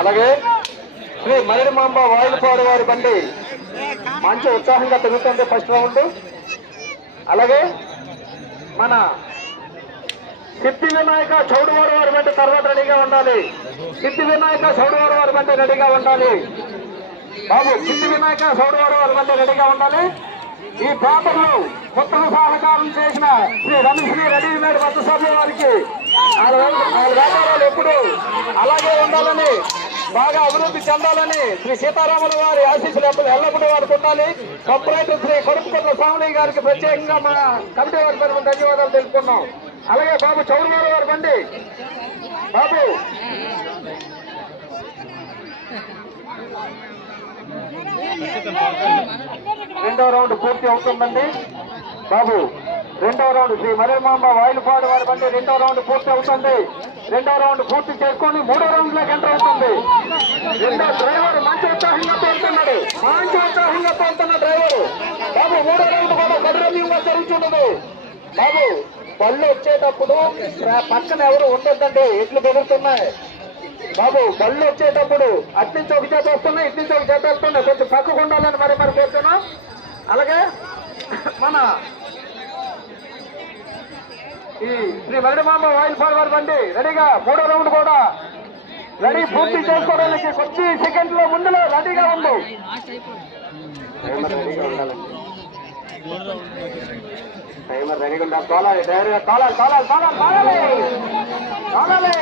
అలాగే శ్రీ మైరమాంబ వాయుపాడు వారి బండి మంచి ఉత్సాహంగా తిరుగుతుంది ఫస్ట్ రౌండ్. అలాగే మన సిద్ధి వినాయక చౌడవారు వారి బండి తర్వాత రెడీగా ఉండాలి. సిద్ధి వినాయక చౌడవారు వారి బండి రెడీగా ఉండాలి బాబు. సిద్ధి వినాయక చౌడవారు వారి బండి రెడీగా ఉండాలి. ఈ పేపర్లు కొత్తగా సహకారం చేసిన శ్రీ రమేష్ రెడీమేడ్ కొత్త సభ్యుల వారికి వ్యాపారాలు ఎప్పుడు అలాగే ఉండాలని, బాగా అభివృద్ధి చెందాలని శ్రీ సీతారాముల వారి ఆశీస్సులు ఎల్లప్పుడూ వారికి ఉండాలి. ప్రొపరైటర్ శ్రీ కొడుకుకొండ స్వామి గారికి ప్రత్యేకంగా మన కమిటీ వారి తరఫున ధన్యవాదాలు తెలుపుకున్నాం. అలాగే బాబు చౌడవారు వారి బండి బాబు రెండవ రౌండ్ పూర్తి అవుతుందండి బాబు. రెండవ రౌండ్ శ్రీ మరేమాంబ వాయిలపాడు వారి బండి రెండవ రౌండ్ పూర్తి అవుతుంది. రెండవ రౌండ్ పూర్తి చేసుకొని మూడో రౌండ్ లోకి ఎంటర్ అవుతుంది. రెండో డ్రైవర్ మంచి ఉత్సాహంగా తోలుతున్నాడు, మంచి ఉత్సాహంగా తోలుతున్న డ్రైవర్ బాబు. మూడో రౌండ్ కూడా గడ్రమ్యంగా జరుగుతున్నది బాబు. బళ్ళు వచ్చేటప్పుడు పక్కన ఎవరు ఉండొద్దండి, ఎట్లు బెదురుతున్నాయి బాబు. బళ్ళు వచ్చేటప్పుడు అట్నుంచి ఒక చేత వస్తున్నాయి, ఇట్నుంచి ఒక చేత వస్తున్నాయి, కొంచెం పక్కకు ఉండాలని మరి కోరుతున్నాం. అలాగే మన ఈ శ్రీ మరిమాంబ వాయిల్పాడు వారి బండి రెడీగా మూడో రౌండ్ కూడా రెడీ పూర్తి చేసుకోవడానికి కొద్ది సెకండ్ లో ముందులో రెడీగా ఉంది. టైమర్ రెడీగా ఉండాలి. తోలాలి డైరెక్ట్గా తోలాలి తోలాలి తోలాలి తోలాలి తోలాలి.